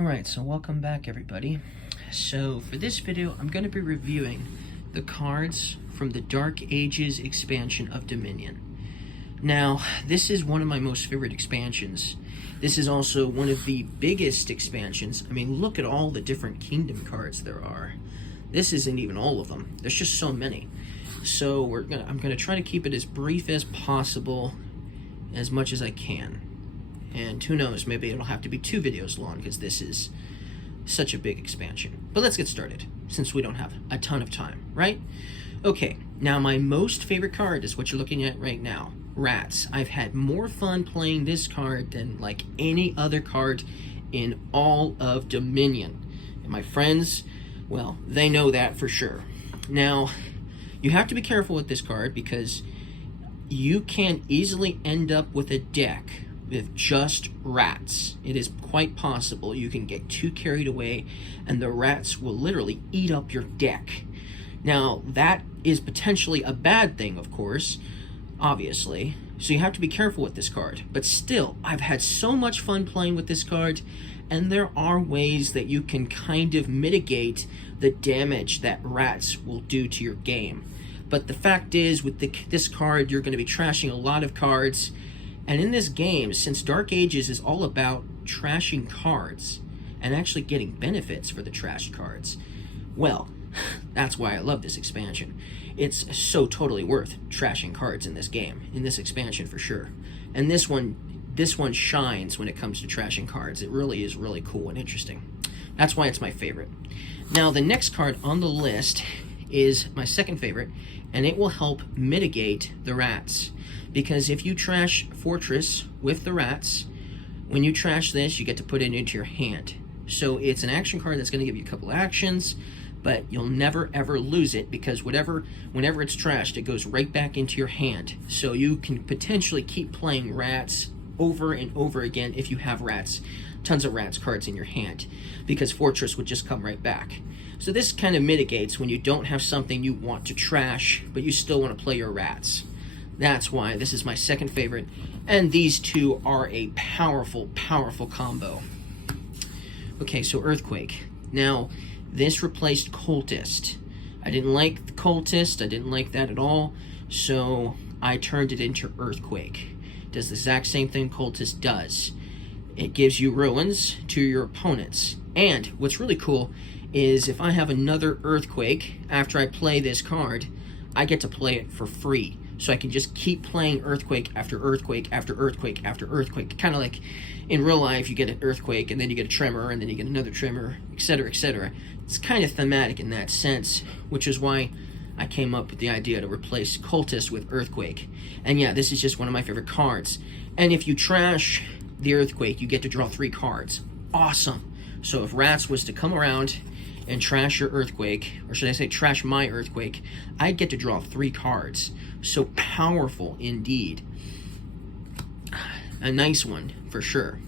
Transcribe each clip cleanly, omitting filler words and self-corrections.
Alright, so welcome back everybody. So for this video, I'm going to be reviewing the cards from the Dark Ages expansion of Dominion. Now, this is one of my most favorite expansions. This is also one of the biggest expansions. I mean, look at all the different kingdom cards there are. This isn't even all of them. There's just so many. So I'm going to try to keep it as brief as possible, as much as I can. And who knows, maybe it'll have to be 2 videos long because this is such a big expansion. But let's get started, since we don't have a ton of time, right? Okay, now my most favorite card is what you're looking at right now, Rats. I've had more fun playing this card than like any other card in all of Dominion. And my friends, well, they know that for sure. Now, you have to be careful with this card because you can easily end up with a deck with just rats. It is quite possible you can get too carried away and the rats will literally eat up your deck. Now, that is potentially a bad thing, of course, obviously, so you have to be careful with this card. But still, I've had so much fun playing with this card, and there are ways that you can kind of mitigate the damage that rats will do to your game. But the fact is, with this card, you're going to be trashing a lot of cards. And in this game, since Dark Ages is all about trashing cards and actually getting benefits for the trashed cards, well, that's why I love this expansion. It's so totally worth trashing cards in this game, in this expansion for sure. And this one shines when it comes to trashing cards. It really is really cool and interesting. That's why it's my favorite. Now, the next card on the list is my second favorite, and it will help mitigate the rats. Because if you trash Fortress with the rats, when you trash this, you get to put it into your hand. So it's an action card that's going to give you a couple actions, but you'll never ever lose it because whenever it's trashed, it goes right back into your hand. So you can potentially keep playing rats over and over again if you have rats, tons of rats cards in your hand, because Fortress would just come right back. So this kind of mitigates when you don't have something you want to trash, but you still want to play your rats. That's why this is my second favorite, and these two are a powerful, powerful combo. Okay, so Earthquake. Now, this replaced Cultist. I didn't like the Cultist, I didn't like that at all, so I turned it into Earthquake. It does the exact same thing Cultist does. It gives you ruins to your opponents. And what's really cool is if I have another Earthquake after I play this card, I get to play it for free. So I can just keep playing Earthquake after Earthquake after Earthquake after Earthquake. Kind of like in real life, you get an Earthquake, and then you get a Tremor, and then you get another Tremor, etc., etc. It's kind of thematic in that sense, which is why I came up with the idea to replace Cultist with Earthquake. And yeah, this is just one of my favorite cards. And if you trash the Earthquake, you get to draw 3 cards. Awesome. So if Rats was to come around and trash your Earthquake, or should I say trash my Earthquake, I'd get to draw 3 cards. So powerful indeed. A nice one, for sure.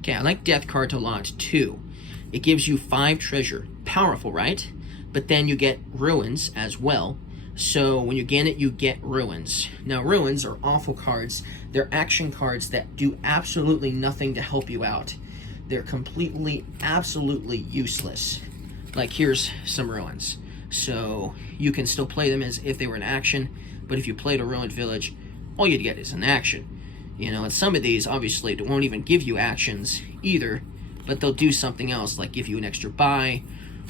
Okay, I like Death Card a lot, too. It gives you 5 treasure. Powerful, right? But then you get Ruins as well. So when you gain it, you get Ruins. Now, Ruins are awful cards. They're action cards that do absolutely nothing to help you out. They're completely, absolutely useless. Like, here's some Ruins. So you can still play them as if they were an action, but if you played a Ruined Village, all you'd get is an action. You know, and some of these, obviously, won't even give you actions either, but they'll do something else, like give you an extra buy,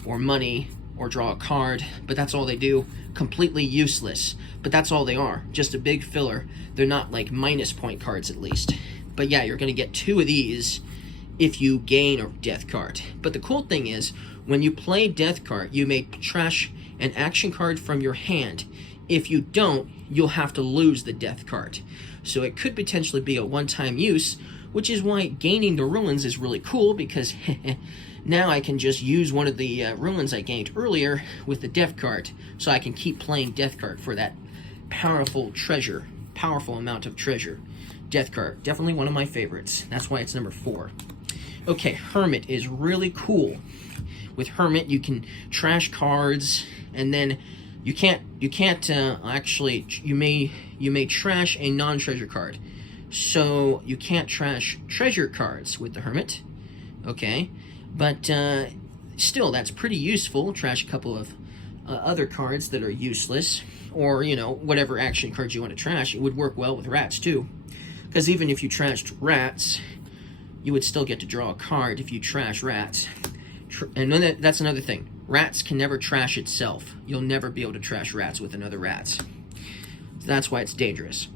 or money, or draw a card, but that's all they do. Completely useless, but that's all they are. Just a big filler. They're not like minus point cards, at least. But yeah, you're going to get 2 of these if you gain a Death Card. But the cool thing is, when you play Death Card, you may trash an action card from your hand. If you don't, you'll have to lose the Death Card. So it could potentially be a one-time use, which is why gaining the Ruins is really cool, because now I can just use one of the Ruins I gained earlier with the Death Card, so I can keep playing Death Card for that powerful treasure, powerful amount of treasure. Death Card, definitely one of my favorites. That's why it's number 4. Okay, Hermit is really cool. With Hermit, you can trash cards, and then you may trash a non-treasure card. So you can't trash treasure cards with the Hermit. okay? But still, that's pretty useful. Trash a couple of other cards that are useless, or, you know, whatever action cards you want to trash. It would work well with rats, too. Because even if you trashed rats, you would still get to draw a card if you trash rats. And that's another thing. Rats can never trash itself. You'll never be able to trash rats with another rats. So that's why it's dangerous.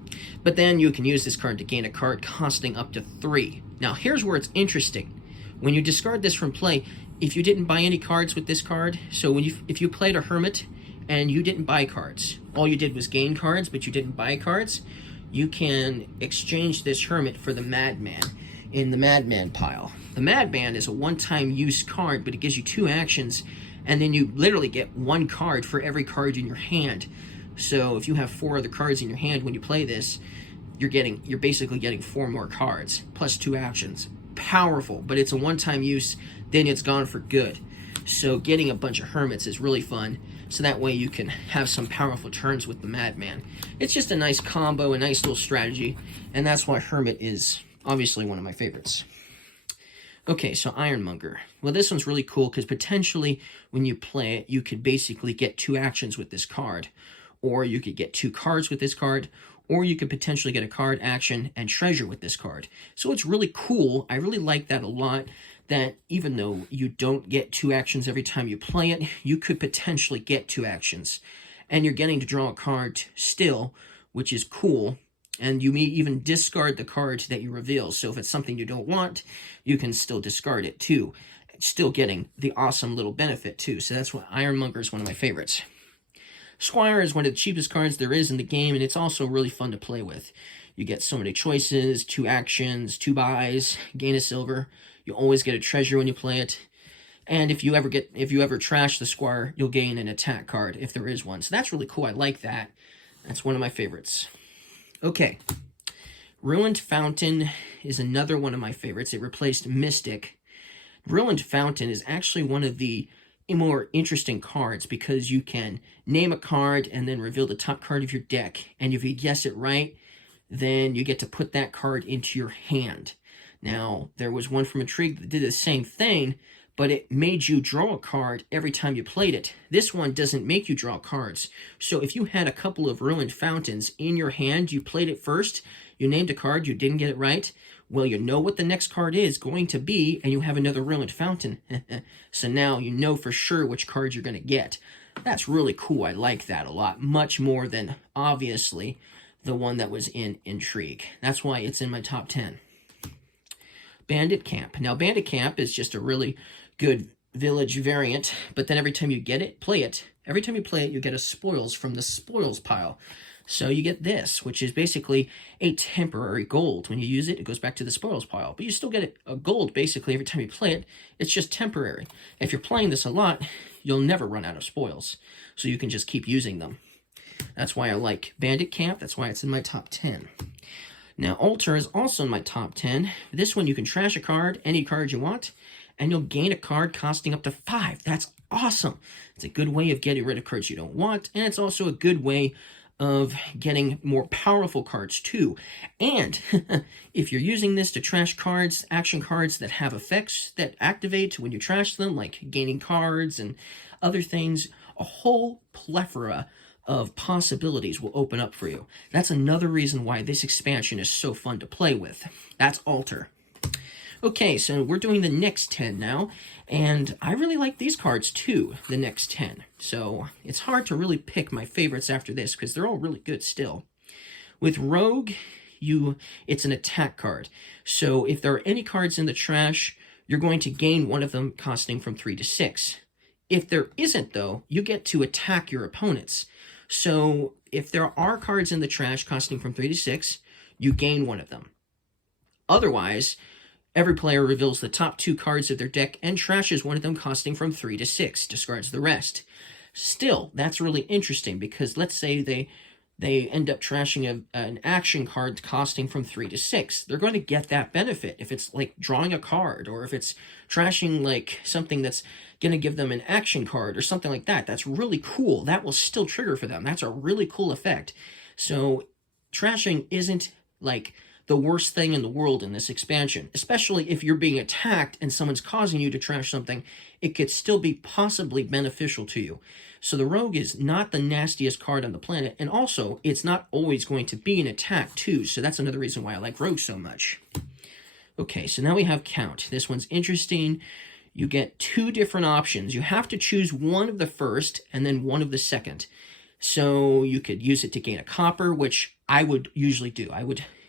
But then you can use this card to gain a card costing up to 3. Now, here's where it's interesting. When you discard this from play, if you didn't buy any cards with this card, so if you played a Hermit and you didn't buy cards, all you did was gain cards, but you didn't buy cards, you can exchange this Hermit for the Madman in the Madman pile. The Madman is a one-time use card, but it gives you 2 actions, and then you literally get 1 card for every card in your hand. So if you have 4 other cards in your hand when you play this, you're basically getting 4 more cards plus 2 actions. Powerful, but it's a one-time use, then it's gone for good. So getting a bunch of Hermits is really fun, so that way you can have some powerful turns with the Madman. It's just a nice combo, a nice little strategy, and that's why Hermit is obviously one of my favorites. Okay, so Ironmonger. Well, this one's really cool because potentially when you play it, you could basically get 2 actions with this card, or you could get 2 cards with this card, or you could potentially get a card, action, and treasure with this card. So it's really cool. I really like that a lot, that even though you don't get 2 actions every time you play it, you could potentially get 2 actions. And you're getting to draw a card still, which is cool. And you may even discard the card that you reveal. So if it's something you don't want, you can still discard it too. Still getting the awesome little benefit too. So that's why Ironmonger is one of my favorites. Squire is one of the cheapest cards there is in the game, and it's also really fun to play with. You get so many choices, 2 actions, 2 buys, gain a silver. You always get a treasure when you play it. And if you ever trash the Squire, you'll gain an attack card if there is one. So that's really cool. I like that. That's one of my favorites. Okay. Ruined Fountain is another one of my favorites. It replaced Mystic. Ruined Fountain is actually one of the more interesting cards because you can name a card and then reveal the top card of your deck. And if you guess it right, then you get to put that card into your hand. Now, there was one from Intrigue that did the same thing, but it made you draw a card every time you played it. This one doesn't make you draw cards. So if you had a couple of Ruined Fountains in your hand, you played it first, you named a card, you didn't get it right, well, you know what the next card is going to be, and you have another Ruined Fountain. So now you know for sure which card you're going to get. That's really cool. I like that a lot. Much more than, obviously, the one that was in Intrigue. That's why it's in my top 10. Bandit Camp. Now, Bandit Camp is just a really good village variant, but then every time you get it, every time you play it, you get a spoils from the spoils pile. So you get this, which is basically a temporary gold. When you use it, it goes back to the spoils pile. But you still get a gold, basically, every time you play it. It's just temporary. If you're playing this a lot, you'll never run out of spoils. So you can just keep using them. That's why I like Bandit Camp. That's why it's in my top 10. Now, Altar is also in my top 10. This one, you can trash a card, any card you want, and you'll gain a card costing up to 5. That's awesome. It's a good way of getting rid of cards you don't want, and it's also a good way of getting more powerful cards too. And if you're using this to trash cards, action cards that have effects that activate when you trash them, like gaining cards and other things, a whole plethora of possibilities will open up for you. That's another reason why this expansion is so fun to play with. That's Altar. Okay, so we're doing the next 10 now, and I really like these cards too, the next 10. So it's hard to really pick my favorites after this because they're all really good still. With Rogue, it's an attack card. So if there are any cards in the trash, you're going to gain one of them costing from 3 to 6. If there isn't, though, you get to attack your opponents. So if there are cards in the trash costing from 3 to 6, you gain one of them. Otherwise, every player reveals the top 2 cards of their deck and trashes one of them costing from 3 to 6, discards the rest. Still, that's really interesting because let's say they end up trashing an action card costing from 3 to 6. They're going to get that benefit if it's like drawing a card, or if it's trashing like something that's going to give them an action card or something like that. That's really cool. That will still trigger for them. That's a really cool effect. So trashing isn't like the worst thing in the world in this expansion, especially if you're being attacked and someone's causing you to trash something. It could still be possibly beneficial to you. So the Rogue is not the nastiest card on the planet, and also it's not always going to be an attack too, so that's another reason why I like Rogue so much. Okay, so now we have Count. This one's interesting. You get 2 different options. You have to choose one of the first and then one of the second. So you could use it to gain a copper, which I would usually do.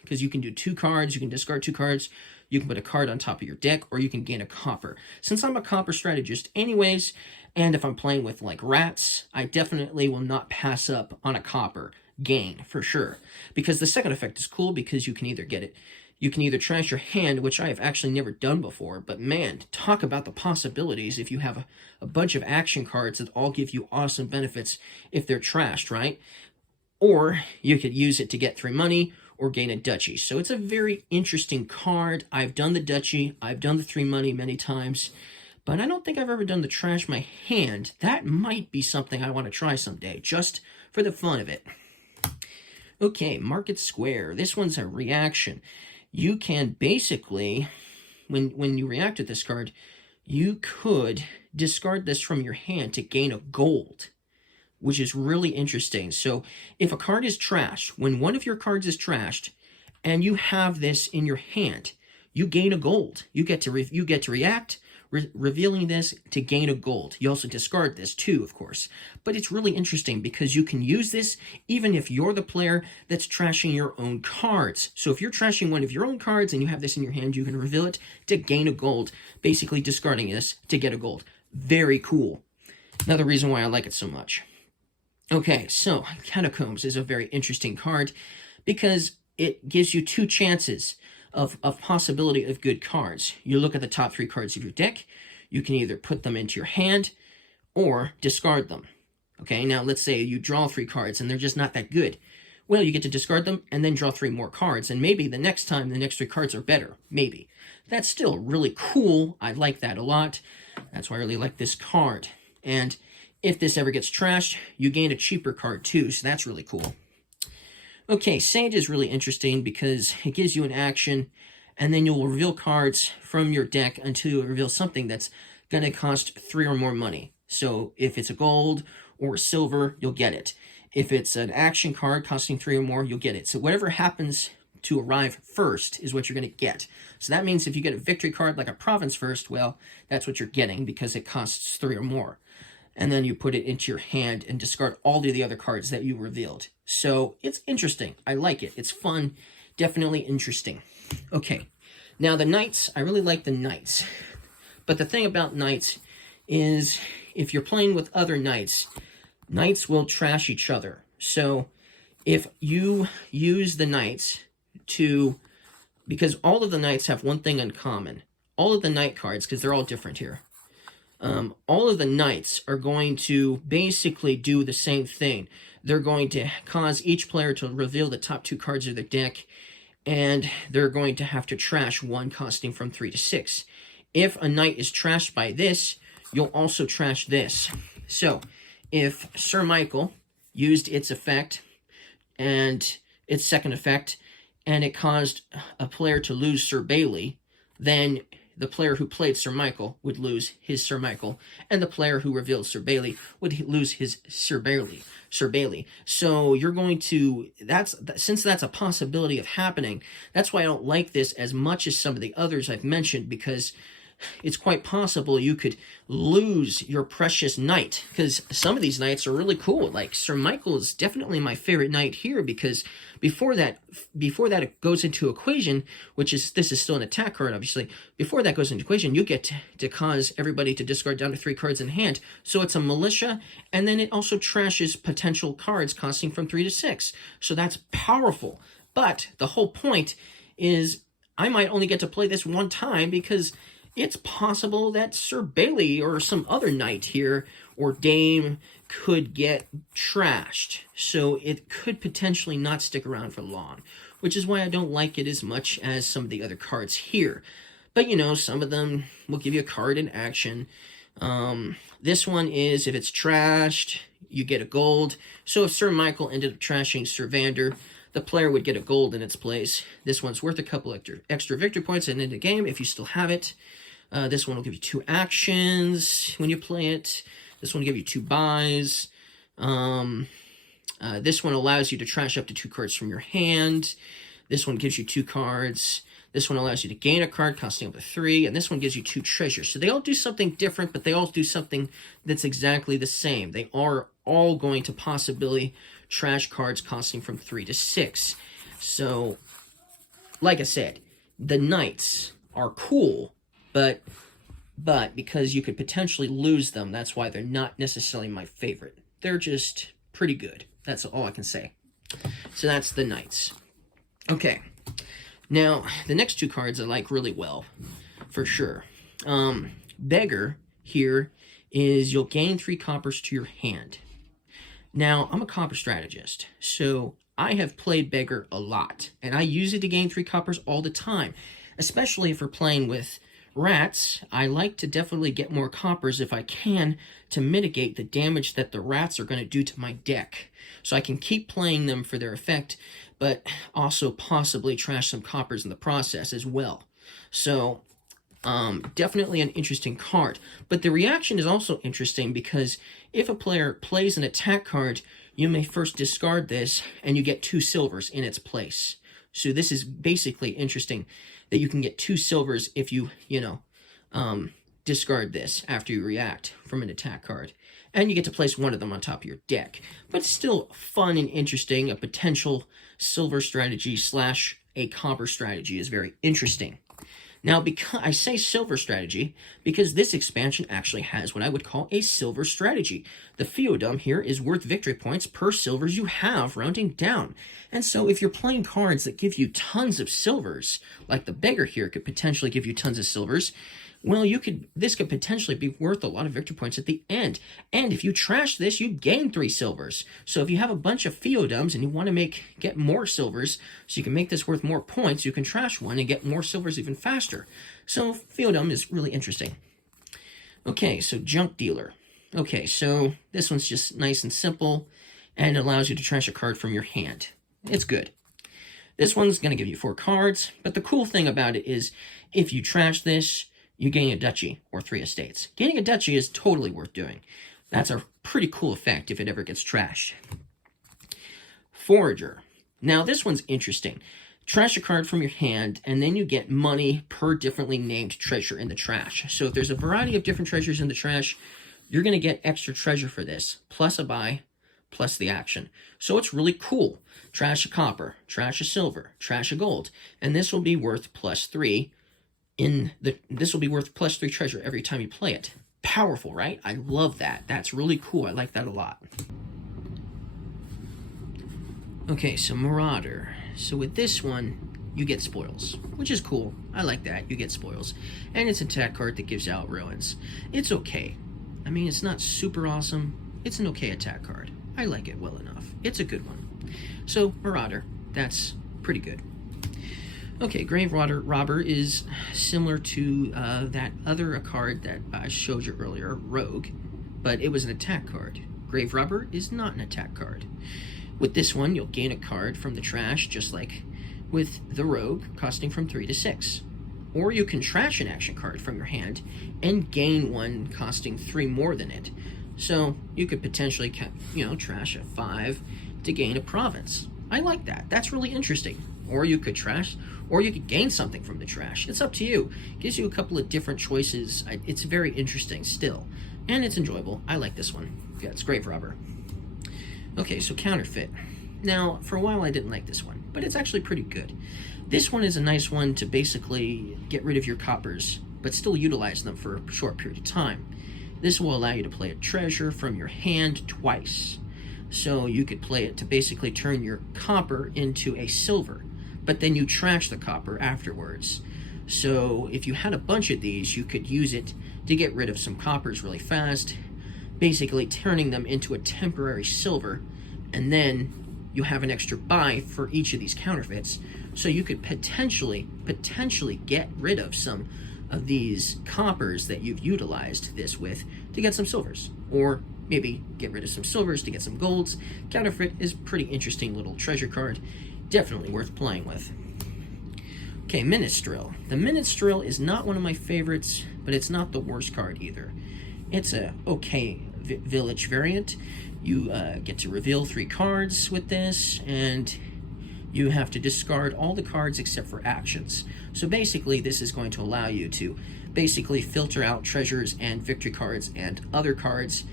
Because you can do 2 cards, you can discard 2 cards, you can put a card on top of your deck, or you can gain a copper. Since I'm a copper strategist anyways, and if I'm playing with like rats, I definitely will not pass up on a copper gain for sure. Because the second effect is cool because you can either get it, you can either trash your hand, which I have actually never done before, but man, talk about the possibilities if you have a bunch of action cards that all give you awesome benefits if they're trashed, right? Or you could use it to get 3 money or gain a duchy. So it's a very interesting card. I've done the duchy, I've done the 3 money many times, but I don't think I've ever done the trash my hand. That might be something I want to try someday, just for the fun of it. Okay, Market Square. This one's a reaction. You can basically, when you react to this card, you could discard this from your hand to gain a gold, which is really interesting. So if a card is trashed, when one of your cards is trashed, and you have this in your hand, you gain a gold. You get to react, revealing this to gain a gold. You also discard this too, of course. But it's really interesting because you can use this even if you're the player that's trashing your own cards. So if you're trashing one of your own cards and you have this in your hand, you can reveal it to gain a gold, basically discarding this to get a gold. Very cool. Another reason why I like it so much. Okay, so Catacombs is a very interesting card because it gives you 2 chances of possibility of good cards. You look at the top 3 cards of your deck. You can either put them into your hand or discard them. Okay, now let's say you draw 3 cards and they're just not that good. Well, you get to discard them and then draw 3 more cards, and maybe the next time the next 3 cards are better. Maybe. That's still really cool. I like that a lot. That's why I really like this card. And if this ever gets trashed, you gain a cheaper card too, so that's really cool. Okay, Sage is really interesting because it gives you an action, and then you'll reveal cards from your deck until you reveal something that's going to cost 3 or more money. So if it's a gold or a silver, you'll get it. If it's an action card costing 3 or more, you'll get it. So whatever happens to arrive first is what you're going to get. So that means if you get a victory card like a province first, well, that's what you're getting because it costs 3 or more. And then you put it into your hand and discard all of the other cards that you revealed. So it's interesting. I like it. It's fun. Definitely interesting. Okay. Now the Knights, I really like the Knights. But the thing about Knights is if you're playing with other Knights, Knights will trash each other. So if you use the Knights to, because all of the Knights have one thing in common. All of the Knight cards, because they're all different here. All of the Knights are going to basically do the same thing. They're going to cause each player to reveal the top 2 cards of their deck, and they're going to have to trash one costing from 3 to 6. If a Knight is trashed by this, you'll also trash this. So, if Sir Michael used its effect, and its second effect, and it caused a player to lose Sir Bailey, then the player who played Sir Michael would lose his Sir Michael, and the player who revealed Sir Bailey would lose his Sir Bailey. So you're going to, since that's a possibility of happening, that's why I don't like this as much as some of the others I've mentioned, because it's quite possible you could lose your precious knight, because some of these knights are really cool. Like Sir Michael is definitely my favorite knight here, because before that it goes into equation, which is, this is still an attack card obviously, before that goes into equation, you get to cause everybody to discard down to 3 cards in hand. So it's a militia, and then it also trashes potential cards costing from 3 to 6. So that's powerful. But the whole point is I might only get to play this one time, because it's possible that Sir Bailey or some other knight here, or dame, could get trashed. So it could potentially not stick around for long, which is why I don't like it as much as some of the other cards here. But, you know, some of them will give you a card in action. This one is, if it's trashed, you get a gold. So if Sir Michael ended up trashing Sir Vander, the player would get a gold in its place. This one's worth a couple extra victory points in the game if you still have it. This one will give you 2 actions when you play it. This one will give you 2 buys. This one allows you to trash up to 2 cards from your hand. This one gives you 2 cards. This one allows you to gain a card costing up to 3. And this one gives you 2 treasures. So they all do something different, but they all do something that's exactly the same. They are all going to possibly trash cards costing from 3 to 6. So, like I said, the knights are cool, but because you could potentially lose them, that's why they're not necessarily my favorite. They're just pretty good. That's all I can say. So that's the knights. Okay. Now, the next 2 cards I like really well, for sure. Beggar here is you'll gain 3 coppers to your hand. Now, I'm a copper strategist, so I have played Beggar a lot, and I use it to gain 3 coppers all the time, especially if we're playing with rats. I like to definitely get more coppers if I can to mitigate the damage that the rats are going to do to my deck. So I can keep playing them for their effect, but also possibly trash some coppers in the process as well. So, definitely an interesting card. But the reaction is also interesting because if a player plays an attack card, you may first discard this and you get 2 silvers in its place. So this is basically interesting that you can get 2 silvers if you discard this after you react from an attack card. And you get to place 1 of them on top of your deck. But still fun and interesting. A potential silver strategy / a copper strategy is very interesting. Now, because I say silver strategy because this expansion actually has what I would call a silver strategy. The feudum here is worth victory points per silvers you have, rounding down. And so if you're playing cards that give you tons of silvers, like the beggar here could potentially give you tons of silvers, well, this could potentially be worth a lot of victory points at the end. And if you trash this, you gain 3 silvers. So if you have a bunch of feudums and you want to get more silvers, so you can make this worth more points, you can trash one and get more silvers even faster. So feudum is really interesting. Okay, so junk dealer. Okay, so this one's just nice and simple and allows you to trash a card from your hand. It's good. This one's going to give you 4 cards, but the cool thing about it is if you trash this, you gain a duchy or 3 estates. Gaining a duchy is totally worth doing. That's a pretty cool effect if it ever gets trashed. Forager. Now this one's interesting. Trash a card from your hand, and then you get money per differently named treasure in the trash. So if there's a variety of different treasures in the trash, you're going to get extra treasure for this, plus a buy, plus the action. So it's really cool. Trash a copper, trash a silver, trash a gold, and this will be worth +3. This will be worth +3 treasure every time you play it. Powerful, right? I love that. That's really cool. I like that a lot. Okay, so Marauder. So with this one, you get spoils, which is cool. I like that. You get spoils. And it's an attack card that gives out ruins. It's okay. I mean, it's not super awesome. It's an okay attack card. I like it well enough. It's a good one. So, Marauder. That's pretty good. Okay, Grave Robber is similar to that other card that I showed you earlier, Rogue, but it was an attack card. Grave Robber is not an attack card. With this one, you'll gain a card from the trash, just like with the Rogue, costing from 3 to 6. Or you can trash an action card from your hand and gain one costing 3 more than it. So you could potentially, trash a 5 to gain a province. I like that. That's really interesting. Or you could trash, or you could gain something from the trash. It's up to you. Gives you a couple of different choices. It's very interesting still. And it's enjoyable. I like this one. Yeah, it's Grave Robber. Okay, so Counterfeit. Now, for a while I didn't like this one, but it's actually pretty good. This one is a nice one to basically get rid of your coppers, but still utilize them for a short period of time. This will allow you to play a treasure from your hand twice. So you could play it to basically turn your copper into a silver, but then you trash the copper afterwards. So if you had a bunch of these, you could use it to get rid of some coppers really fast, basically turning them into a temporary silver, and then you have an extra buy for each of these counterfeits. So you could potentially get rid of some of these coppers that you've utilized this with to get some silvers, or maybe get rid of some silvers to get some golds. Counterfeit is a pretty interesting little treasure card. definitely worth playing with. Okay, Minstrel. The Minstrel is not one of my favorites, but it's not the worst card either. It's a okay village variant. You get to reveal 3 cards with this, and you have to discard all the cards except for actions. So basically, this is going to allow you to basically filter out treasures and victory cards and other cards,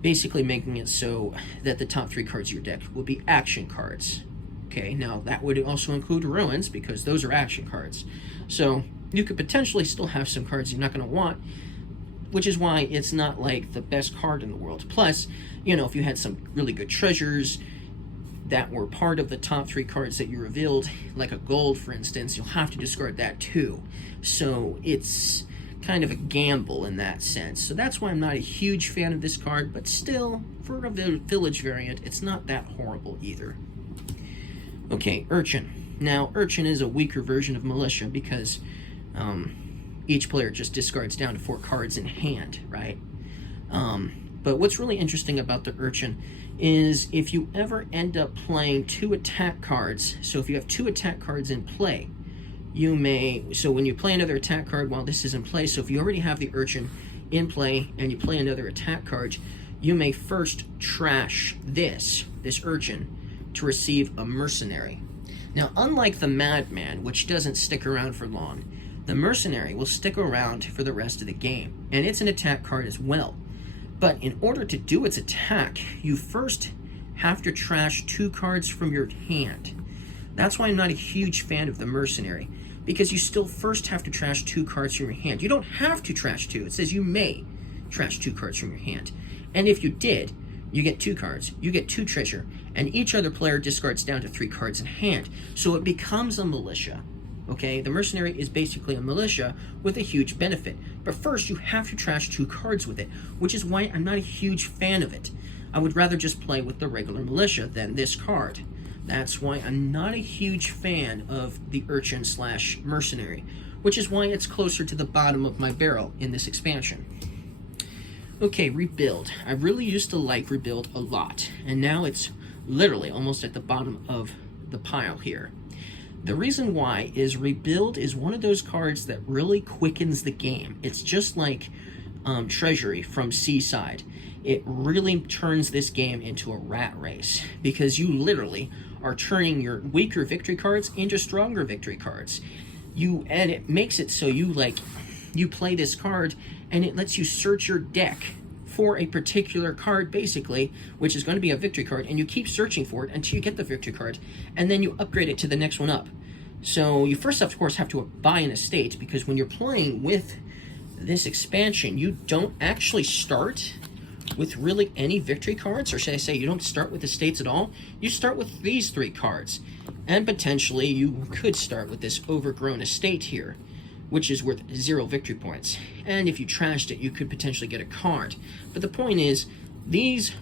basically making it so that the top 3 cards of your deck will be action cards. Okay, now that would also include ruins, because those are action cards. So you could potentially still have some cards you're not going to want, which is why it's not like the best card in the world. Plus, you know, if you had some really good treasures that were part of the top 3 cards that you revealed, like a gold, for instance, you'll have to discard that too. So it's kind of a gamble in that sense. So that's why I'm not a huge fan of this card, but still, for a village variant, it's not that horrible either. Okay, Urchin. Now, Urchin is a weaker version of Militia because each player just discards down to 4 cards in hand, right? But what's really interesting about the Urchin is if you ever end up playing 2 attack cards, so if you have 2 attack cards in play, you may, so when you play another attack card while this is in play, so if you already have the Urchin in play and you play another attack card, you may first trash this Urchin to receive a Mercenary. Now, unlike the Madman, which doesn't stick around for long, the Mercenary will stick around for the rest of the game, and it's an attack card as well. But in order to do its attack, you first have to trash 2 cards from your hand. That's why I'm not a huge fan of the Mercenary, because you still first have to trash 2 cards from your hand. You don't have to trash 2. It says you may trash 2 cards from your hand. And if you did, you get 2 cards, you get 2 treasure, and each other player discards down to 3 cards in hand. So it becomes a Militia. Okay, the Mercenary is basically a Militia with a huge benefit. But first, you have to trash 2 cards with it, which is why I'm not a huge fan of it. I would rather just play with the regular Militia than this card. That's why I'm not a huge fan of the Urchin / Mercenary, which is why it's closer to the bottom of my barrel in this expansion. Okay, Rebuild. I really used to like Rebuild a lot, and now it's literally almost at the bottom of the pile here. The reason why is Rebuild is one of those cards that really quickens the game. It's just like Treasury from Seaside. It really turns this game into a rat race, because you literally are turning your weaker victory cards into stronger victory cards. And it makes it so you play this card, and it lets you search your deck for a particular card, basically, which is going to be a victory card, and you keep searching for it until you get the victory card, and then you upgrade it to the next one up. So you first, of course, have to buy an estate, because when you're playing with this expansion, you don't actually start with really any victory cards, or should I say you don't start with estates at all. You start with these 3 cards, and potentially you could start with this overgrown estate here, which is worth 0 victory points. And if you trashed it, you could potentially get a card. But the point is, these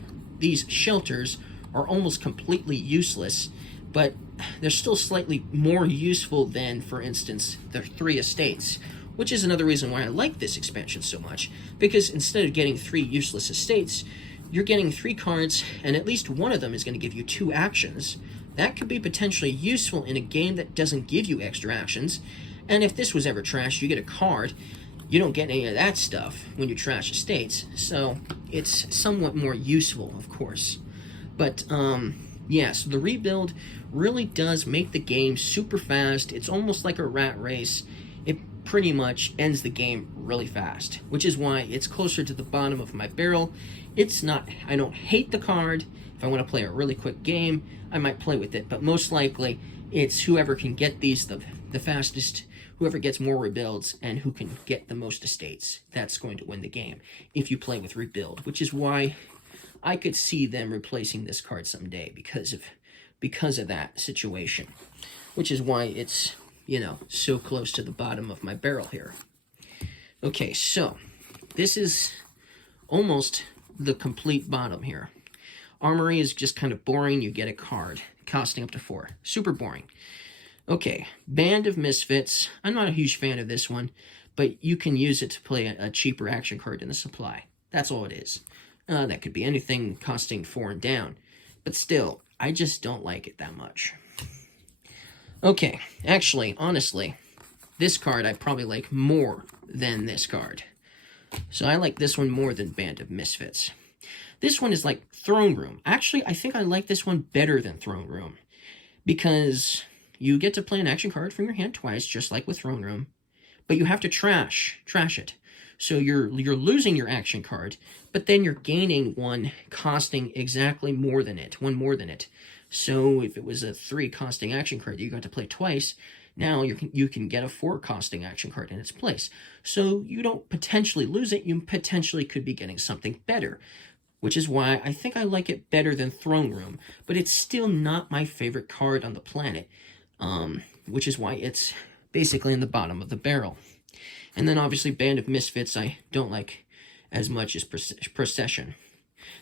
shelters are almost completely useless, but they're still slightly more useful than, for instance, the 3 estates, which is another reason why I like this expansion so much, because instead of getting 3 useless estates, you're getting 3 cards, and at least one of them is going to give you 2 actions. That could be potentially useful in a game that doesn't give you extra actions. And if this was ever trashed, you get a card. You don't get any of that stuff when you trash estates, so it's somewhat more useful, of course. But, yeah, so the Rebuild really does make the game super fast. It's almost like a rat race. It pretty much ends the game really fast, which is why it's closer to the bottom of my barrel. It's not, I don't hate the card. If I want to play a really quick game, I might play with it, but most likely it's whoever can get these the fastest, whoever gets more rebuilds and who can get the most estates, that's going to win the game if you play with Rebuild, which is why I could see them replacing this card someday because of that situation, which is why it's, you know, so close to the bottom of my barrel here. Okay, so this is almost the complete bottom here. Armory is just kind of boring. You get a card costing up to 4. Super boring. Okay, Band of Misfits. I'm not a huge fan of this one, but you can use it to play a cheaper action card in the supply. That's all it is. That could be anything costing 4 and down. But still, I just don't like it that much. Okay, actually, honestly, this card I probably like more than this card. So I like this one more than Band of Misfits. This one is like Throne Room. Actually, I think I like this one better than Throne Room, because you get to play an action card from your hand twice, just like with Throne Room, but you have to trash it. So you're losing your action card, but then you're gaining one costing exactly one more than it. So if it was a 3 costing action card that you got to play twice, now you can get a 4 costing action card in its place. So you don't potentially lose it, you potentially could be getting something better, which is why I think I like it better than Throne Room, but it's still not my favorite card on the planet, which is why it's basically in the bottom of the barrel. And then obviously Band of Misfits I don't like as much as Procession.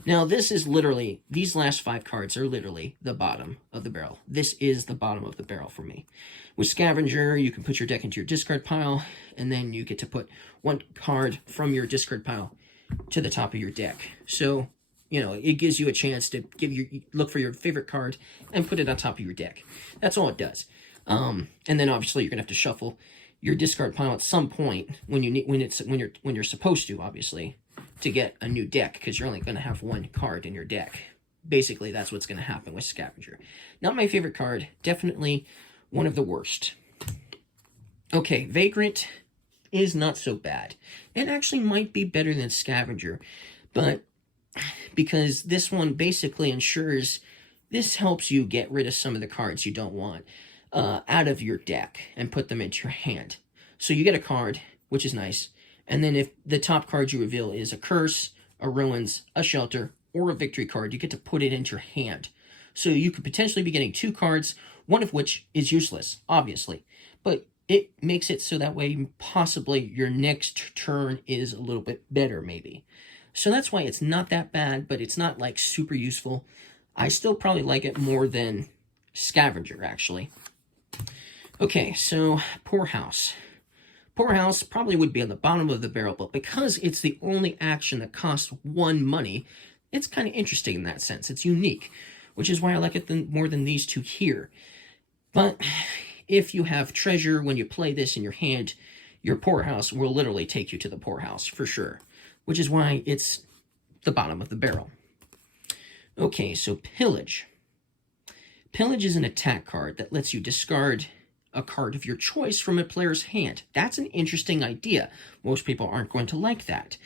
Now this is literally, these last 5 cards are literally the bottom of the barrel. This is the bottom of the barrel for me. With Scavenger, you can put your deck into your discard pile, and then you get to put 1 card from your discard pile to the top of your deck. So, you know, it gives you a chance to look for your favorite card and put it on top of your deck. That's all it does. And then obviously you're gonna have to shuffle your discard pile at some point when you're supposed to, obviously, to get a new deck, because you're only going to have 1 card in your deck. Basically, that's what's going to happen with Scavenger. Not my favorite card, definitely one of the worst. Okay, Vagrant is not so bad. It actually might be better than Scavenger, but because this one basically ensures, this helps you get rid of some of the cards you don't want out of your deck and put them into your hand. So you get a card, which is nice, and then if the top card you reveal is a Curse, a Ruins, a Shelter, or a Victory card, you get to put it into your hand. So you could potentially be getting 2 cards, one of which is useless, obviously, but it makes it so that way possibly your next turn is a little bit better, maybe. So that's why it's not that bad, but it's not like super useful. I still probably like it more than Scavenger, actually. Okay, so Poorhouse. Poorhouse probably would be on the bottom of the barrel, but because it's the only action that costs 1 money, it's kind of interesting in that sense. It's unique, which is why I like it more than these 2 here. But if you have treasure when you play this in your hand, your Poorhouse will literally take you to the poorhouse for sure, which is why it's the bottom of the barrel. Okay, so Pillage. Pillage is an attack card that lets you discard a card of your choice from a player's hand. That's an interesting idea. Most people aren't going to like that.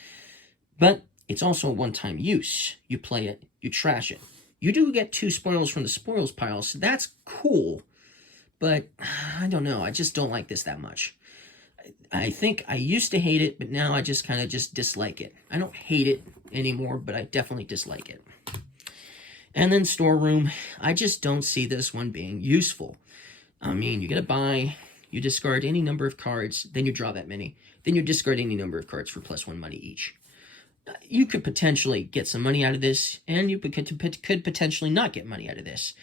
But it's also a one-time use. You play it, you trash it. You do get 2 spoils from the spoils pile, so that's cool. But I don't know, I just don't like this that much. I think I used to hate it, but now I just kind of dislike it. I don't hate it anymore, but I definitely dislike it. And then Storeroom, I just don't see this one being useful. I mean, you get a buy, you discard any number of cards, then you draw that many, then you discard any number of cards for +1 money each. You could potentially get some money out of this, and you could potentially not get money out of this.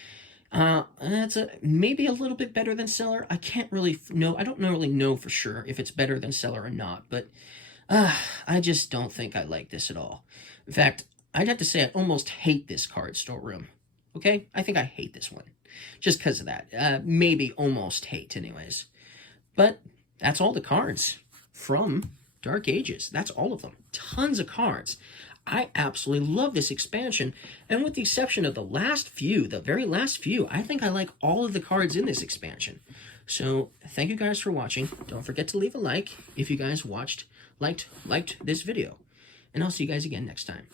That's maybe a little bit better than Cellar. I can't really know. I don't really know for sure if it's better than Cellar or not, but I just don't think I like this at all. In fact, I'd have to say I almost hate this card, Storeroom. Okay? I think I hate this one. Just because of that. Maybe almost hate, anyways. But that's all the cards from Dark Ages. That's all of them. Tons of cards. I absolutely love this expansion. And with the exception of the last few, the very last few, I think I like all of the cards in this expansion. So thank you guys for watching. Don't forget to leave a like if you guys liked this video. And I'll see you guys again next time.